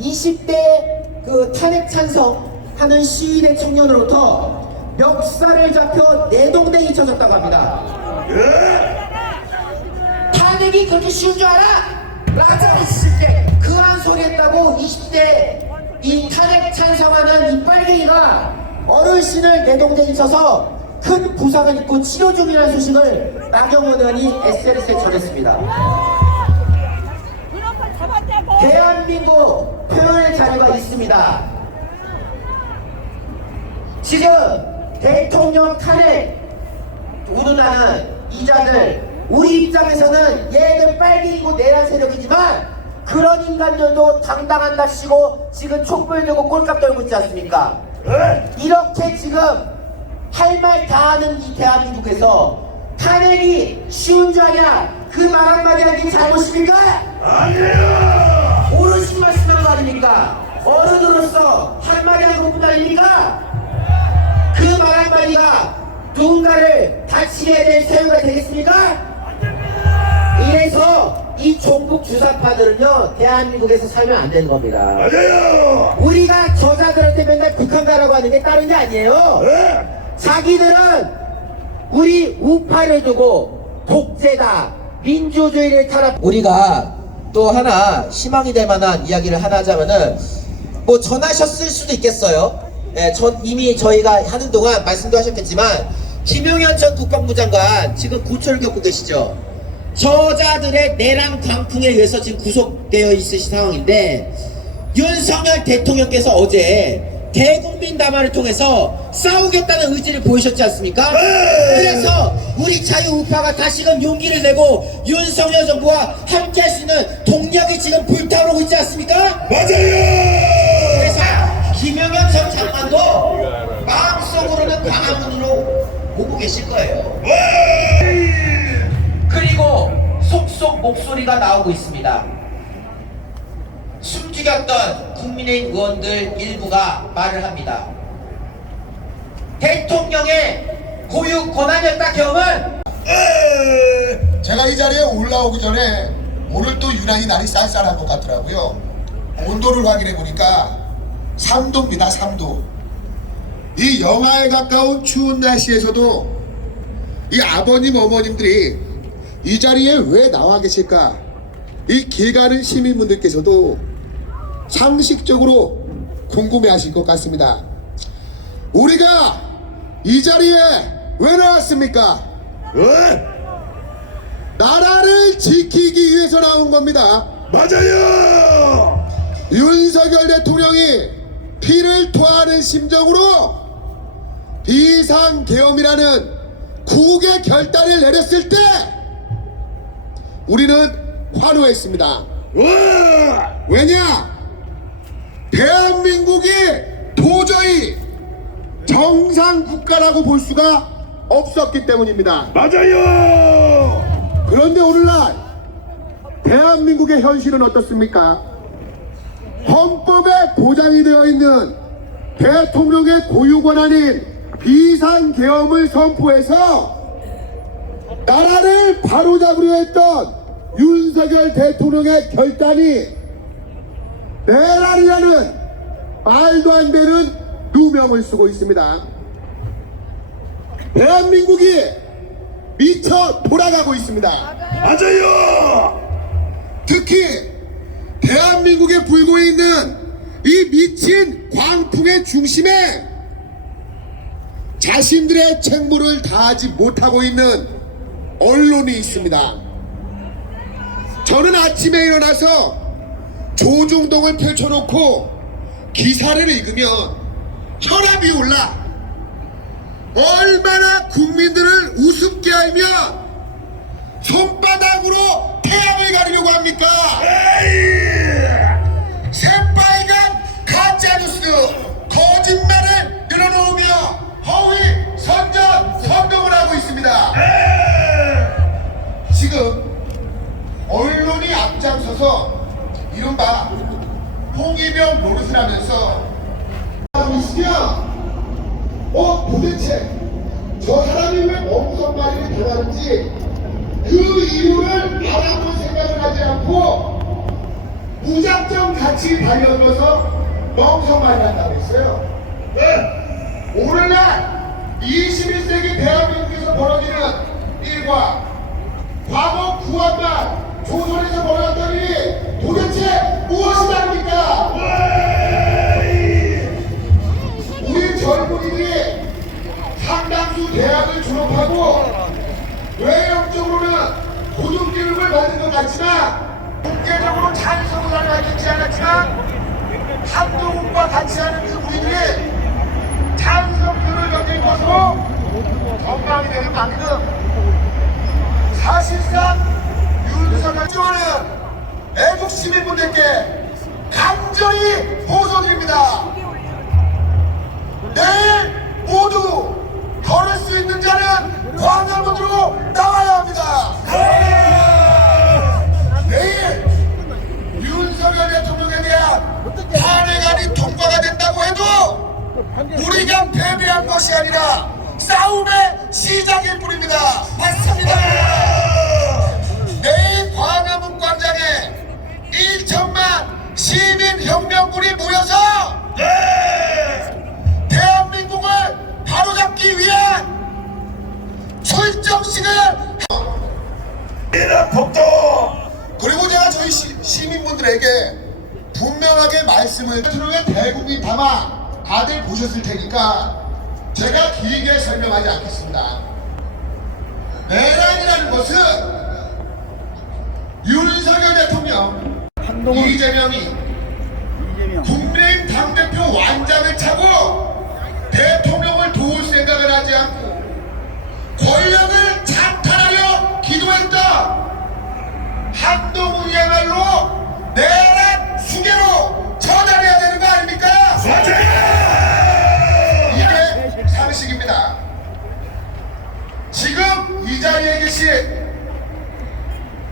20대 그 탄핵 찬성하는 시위대 청년으로부터 멱살을 잡혀 내동댕이 쳐졌다고 합니다. 탄핵이 그렇게 쉬운 줄 알아? 라자리 씨께 그한 소리 했다고 20대 이 탄핵 찬성하는 이 빨갱이가 어르신을 내동댕이 쳐서 큰 부상을 입고 치료 중이라는 소식을 나경원 의원이 SNS에 전했습니다. 대한민국 표현의 자유가 있습니다. 지금 대통령 탄핵 운운하는 이자들, 우리 입장에서는 얘들 빨갱이고 내란 세력이지만 그런 인간들도 당당한답시고 지금 촛불 들고 꼴값 떨고 있지 않습니까? 이렇게 지금 할 말 다 하는 이 대한민국에서 탄핵이 쉬운 줄 아냐? 그 말 한마디 하는 게 잘못입니까? 아니에요! 어르신 말씀하는 거 아닙니까? 어른으로서 한마디 하는 것뿐 아닙니까? 그 말 한마디가 누군가를 다치게 될 사유가 되겠습니까? 이래서 이 종북 주사파들은요 대한민국에서 살면 안 되는 겁니다. 맞아요! 우리가 저자들한테 맨날 북한 가라고 하는 게 다른 게 아니에요. 자기들은 우리 우파를 두고 독재다, 민주주의를 탄압. 우리가 또 하나 희망이 될 만한 이야기를 하나 하자면은 뭐 전하셨을 수도 있겠어요. 예, 이미 저희가 하는 동안 말씀도 하셨겠지만 김용현 전 국방부 장관 지금 고초를 겪고 계시죠. 저자들의 내란 광풍에 의해서 지금 구속되어 있으신 상황인데 윤석열 대통령께서 어제 대국민 담화를 통해서 싸우겠다는 의지를 보이셨지 않습니까? 그래서 우리 자유우파가 다시금 용기를 내고 윤석열 정부와 함께 할 수 있는 동력이 지금 불타오르고 있지 않습니까? 맞아요! 그래서 김영현 전 장관도 마음속으로는 광화문으로 보고 계실 거예요. 그리고 속속 목소리가 나오고 있습니다. 숨죽였던 국민의힘 의원들 일부가 말을 합니다. 대통령의 고유 권한이었다 겸은 제가 이 자리에 올라오기 전에 오늘 또 유난히 날이 쌀쌀한 것 같더라고요. 온도를 확인해 보니까 3도입니다. 3도. 이 영하에 가까운 추운 날씨에서도 이 아버님 어머님들이 이 자리에 왜 나와 계실까? 이 길 가는 시민분들께서도 상식적으로 궁금해하실 것 같습니다. 우리가 이 자리에 왜 나왔습니까? 나라를 지키기 위해서 나온 겁니다. 맞아요! 윤석열 대통령이 피를 토하는 심정으로 비상계엄이라는 국의 결단을 내렸을 때 우리는 환호했습니다. 왜냐? 대한민국이 도저히 정상국가라고 볼 수가 없었기 때문입니다. 맞아요! 그런데 오늘날 대한민국의 현실은 어떻습니까? 헌법에 보장이 되어 있는 대통령의 고유 권한인 비상계엄을 선포해서 나라를 바로잡으려 했던 윤석열 대통령의 결단이 내란이라는 말도 안 되는 누명을 쓰고 있습니다. 대한민국이 미쳐 돌아가고 있습니다. 맞아요! 특히 대한민국에 불고 있는 이 미친 광풍의 중심에 자신들의 책무를 다하지 못하고 있는 언론이 있습니다. 저는 아침에 일어나서 조중동을 펼쳐놓고 기사를 읽으면 혈압이 올라. 얼마나 국민들을 우습게 알면 손바닥으로 태양을 가리려고 합니까? 새빨간 가짜뉴스 거짓말을 늘어놓으며 허위 선전 선동을 하고 있습니다. 지금 언론이 앞장서서 이른바 홍위병 노릇을 하면서 있으면 도대체 저 사람이 왜 멍석 말을 당하는지 그 이유를 알아볼 생각을 하지 않고 무작정 같이 달려들어서 멍석말이 한다고 했어요. 네. 오늘날 21세기 대한민국에서 벌어지는 일과 과거 구한말 조선에서 벌어졌던 일이 도대체 무엇이랍니까? 우리 젊은이들이 상당수 대학을 졸업하고 외형적으로는 고등교육을 받은 것 같지만 국제적으로 찬성을 하지 않았지만 한동훈과 같이 하는 그 우리들이 찬성표를 얻는 것으로 건강이 되는 만큼 사실상 윤석열 정부는 애국 시민분들께 간절히 호소드립니다. 내일 모두 걸을 수 있는 자는 광화문으로 나와야 합니다. 내일 윤석열 대통령에 대한 탄핵안이 통과가 된다고 해도 우리가 패배한 것이 아니라 싸움의 시작일 뿐입니다. 맞습니다. 내일 광화문 광장에 1천만 시민혁명군이 모여서 대한민국을 바로잡기 위한 출정식을 그리고 제가 저희 시민분들에게 분명하게 말씀을 드리면 대국민 담아 다들 보셨을 테니까 제가 길게 설명하지 않겠습니다. 내란이라는 것은 윤석열 대통령, 이재명이 국민의힘 당대표 완장을 차고 대통령을 도울 생각을 하지 않고 권력을 장탈하려 기도했다. 한동훈이야말로 내란 수계로 처단해야 되는 거 아닙니까? 이게 상식입니다. 지금 이 자리에 계신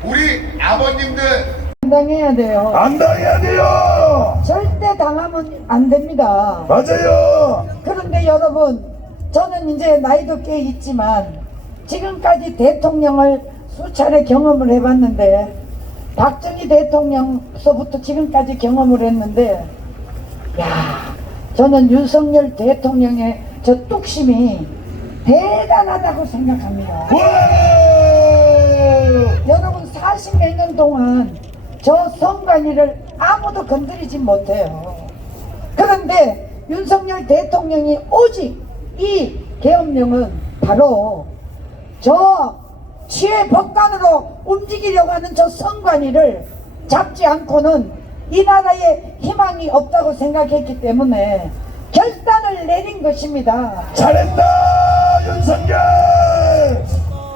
우리 아버님들 당해야 돼요. 안 당해야 돼요. 절대 당하면 안 됩니다. 맞아요. 그런데 여러분, 저는 이제 나이도 꽤 있지만 지금까지 대통령을 수차례 경험을 해봤는데 박정희 대통령서부터 지금까지 경험을 했는데 야, 저는 윤석열 대통령의 저 뚝심이 대단하다고 생각합니다. 여러분 40몇 년 동안 저 선관위를 아무도 건드리지 못해요. 그런데 윤석열 대통령이 오직 이 계엄령은 바로 저 취해법관으로 움직이려고 하는 저 선관위를 잡지 않고는 이 나라에 희망이 없다고 생각했기 때문에 결단을 내린 것입니다. 잘했다 윤석열.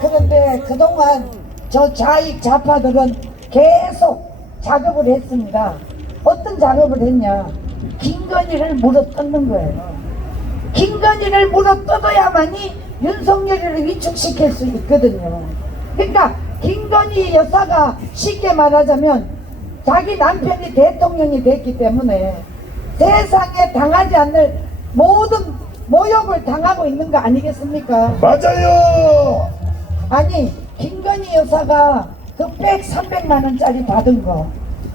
그런데 그동안 저 좌익 좌파들은 계속 작업을 했습니다. 어떤 작업을 했냐? 김건희를 물어뜯는 거예요. 김건희를 물어뜯어야만이 윤석열을 위축시킬 수 있거든요. 그러니까 김건희 여사가 쉽게 말하자면 자기 남편이 대통령이 됐기 때문에 세상에 당하지 않을 모든 모욕을 당하고 있는 거 아니겠습니까? 맞아요. 아니 김건희 여사가 그 300만 원짜리 받은 거,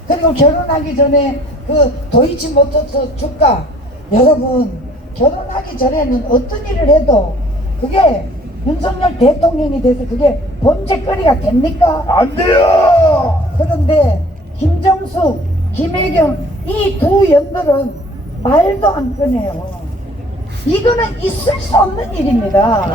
그리고 결혼하기 전에 그 도이치모터스 주가, 여러분 결혼하기 전에는 어떤 일을 해도 그게 윤석열 대통령이 돼서 그게 범죄거리가 됩니까? 안 돼요. 그런데 김정숙, 김혜경 이 두 연들은 말도 안 꺼내요. 이거는 있을 수 없는 일입니다.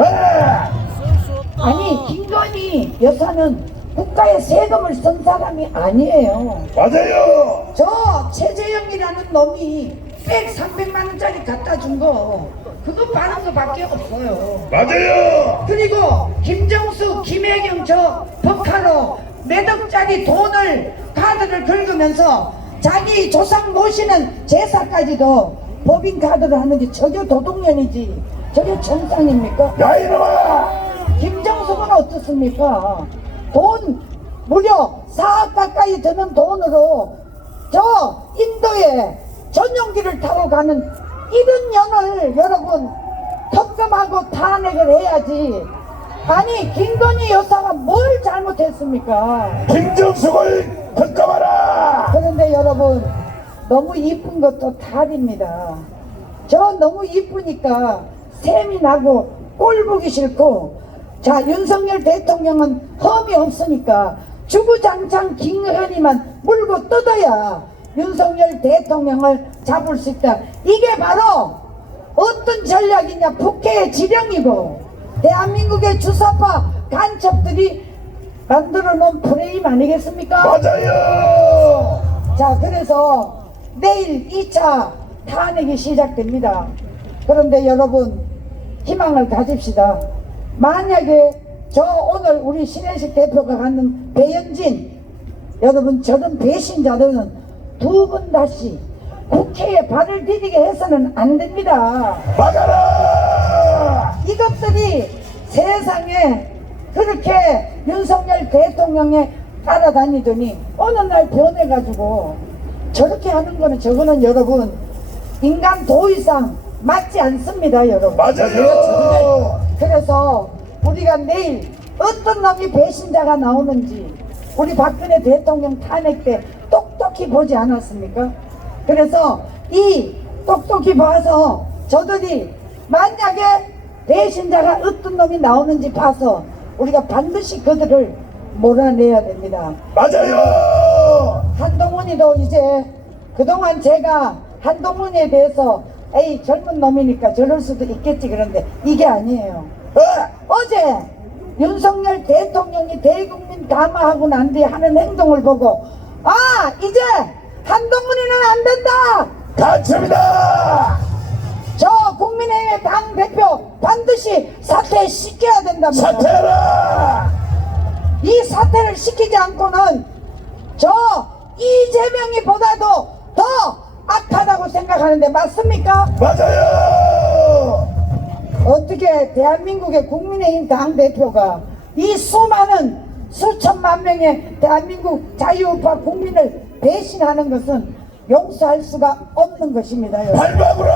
아니 김건희 여사는 국가에 세금을 쓴 사람이 아니에요. 맞아요. 저 최재형이라는 놈이 300만 원짜리 갖다 준 거 그거 받은 거밖에 없어요. 맞아요. 그리고 김정수, 김혜경 저 법카로 몇 억짜리 돈을 카드를 긁으면서 자기 조상 모시는 제사까지도 법인카드로 하는 게 저게 도둑년이지 저게 정상입니까? 야 이놈아. 김정숙은 어떻습니까? 돈 무려 4억 가까이 드는 돈으로 저 인도에 전용기를 타고 가는 이런 년을 여러분 특검하고 탄핵을 해야지. 아니 김건희 여사가 뭘 잘못했습니까? 김정숙을 특검하라. 그런데 여러분 너무 이쁜 것도 탈입니다. 저 너무 이쁘니까 샘이 나고 꼴 보기 싫고, 자 윤석열 대통령은 험이 없으니까 주구장창 김건희만 물고 뜯어야 윤석열 대통령을 잡을 수 있다. 이게 바로 어떤 전략이냐, 북해의 지령이고 대한민국의 주사파 간첩들이 만들어 놓은 프레임 아니겠습니까? 맞아요. 자, 그래서 내일 2차 탄핵이 시작됩니다. 그런데 여러분 희망을 가집시다. 만약에 저 오늘 우리 신혜식 대표가 갖는 배현진, 여러분 저런 배신자들은 두 번 다시 국회에 발을 디디게 해서는 안 됩니다. 막아라. 이것들이 세상에 그렇게 윤석열 대통령에 따라다니더니 어느 날 변해가지고 저렇게 하는 거는, 저거는 여러분 인간 도의상 맞지 않습니다, 여러분. 맞아요. 그래서 우리가 내일 어떤 놈이 배신자가 나오는지 우리 박근혜 대통령 탄핵 때 똑똑히 보지 않았습니까? 그래서 이 똑똑히 봐서 저들이 만약에 배신자가 어떤 놈이 나오는지 봐서 우리가 반드시 그들을 몰아내야 됩니다. 맞아요. 한동훈이도 이제 그동안 제가 한동훈에 대해서 에이 젊은 놈이니까 저럴 수도 있겠지, 그런데 이게 아니에요. 어제 윤석열 대통령이 대국민 담화하고 난 뒤에 하는 행동을 보고 아 이제 한동훈이는 안 된다, 간첩이다. 저 국민의힘의 당대표 반드시 사퇴시켜야 된답니다. 사퇴해라. 이 사퇴를 시키지 않고는 저 이재명이 보다도 더 악하다고 생각하는데 맞습니까? 맞아요. 어떻게 대한민국의 국민의힘 당대표가 이 수많은 수천만 명의 대한민국 자유우파 국민을 배신하는 것은 용서할 수가 없는 것입니다. 여러분. 발박으로.